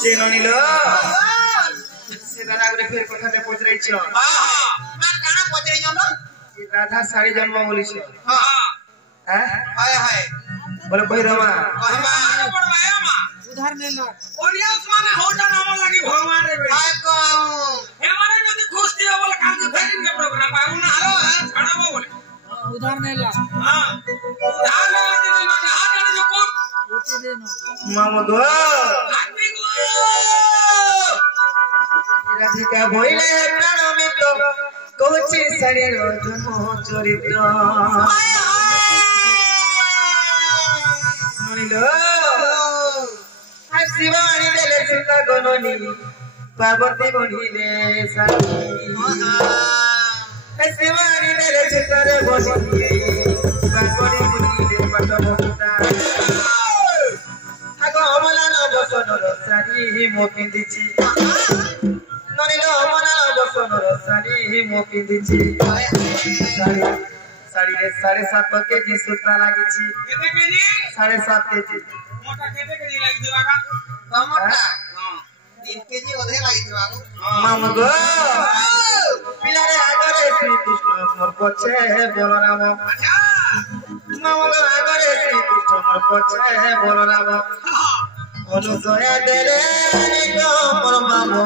চেনো নিল সেটা লাগলে ফের কথাতে পৌঁছাইছ মা কানা পচে জন্য রাধা শাড়ি জন্ম বলিছ হ্যাঁ হায় হায় বলে ভৈরমা মা বড় মায়া মা उधार ले लो ओडियंस माने होटा नाम लागी भगवान रे हाय को हमारे যদি खुश दियो बोले काम के फेरिन के प्रोग्राम पाऊ ना हारो छड़ाबो बोले उधार ले लो हां उधार ले दिन में हाथ ने जो कोट कोटे देनो মামু গো हाथी को রাধিকা বইলে প্রাণ মিত কোচি শাড়ির জন্ম চরিত্র নিল শিবানী দেলে সীতা গননি পার্বতী বনিলে সাথী শিবানী দেলে সীতারে বনিলে পার্বতী বনিলে পটভক্তা আগো অমলান বসনর সারি মো পিন্দিছি ননিল অমলান বসনর সারি মো পিন্দিছি শাড়ি রে 7.5 কেজি সুতা লাগিছি केते केजी 7.5 কেজি मोटा केते केजी लागी दिवागा टमाटा हां 3 केजी ओधे लागी दिवागा মামু গো পিলারে আগরে শ্রীকৃষ্ণ মোর পছে বলরাম अच्छा মামু গো আগরে শ্রীকৃষ্ণ মোর পছে বলরাম অনুদয়া দেরে গো মোর মামু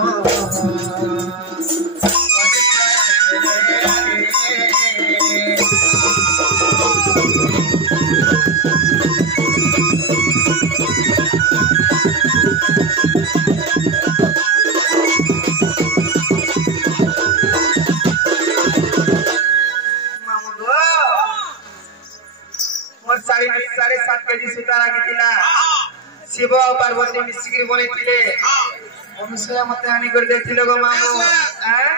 मोर 7.5 केजी सुता लागितिला शिव और पार्वती मिसिकरी बनेतिले अनुसया मते हानि कर देथिले गो मामू हैं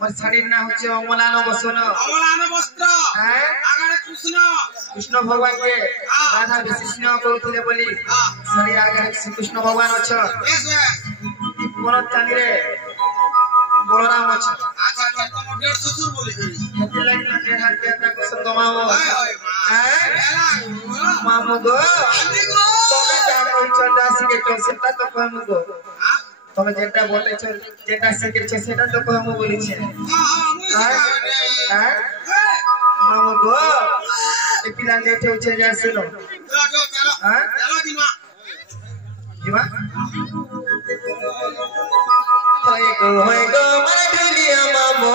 मोर साड़ी ना होचे अमलान बसन अमलान वस्त्र हैं आगरे कृष्ण कृष्ण भगवान के राधा विशिष्ण करथिले बोली साड़ी आगे श्री कृष्ण भगवान अछ यस मन तानी रे बलराम अछ अच्छा अच्छा तुम डेढ़ ससुर बोली करी हेते लाइन के हाथ के अपना को संग मामू हाय हाय हैं एला मामू गो हाथी को तमे जा कहि दासी के तो सेटा तो कहमु गो हां तमे जेटा बोले छ जेटा सिखे छ सेटा तो कहमु बोली छे हां हैं मामू गो ए पिला लेटे उछे जासिलो चलो चलो हैं चलो दिमा जीवा होय गो मारे दुनिया मामो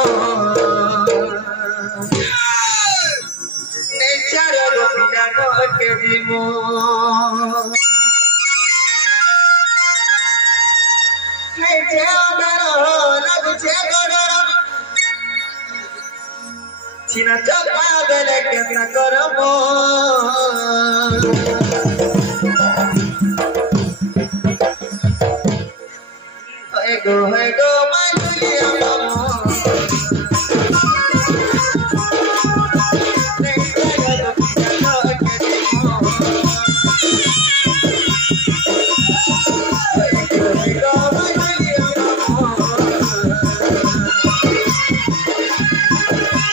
ने चारो गो पिला गो के जीमो ने जेओडरो लगु छे गोडरो छिना चपा गले के ना करमो होय गो मानुलिया मामो ने चारो गो पिला गो के जीमो होय गो मानुलिया मामो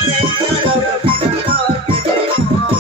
ने चारो गो पिला गो के जीमो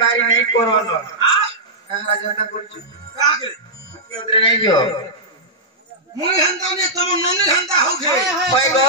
बारी नहीं कोरोना हां कहां जाता करछु काके के उधर नहीं जो मुई हंता ने तुम नन्नी हंता हो गए होय गो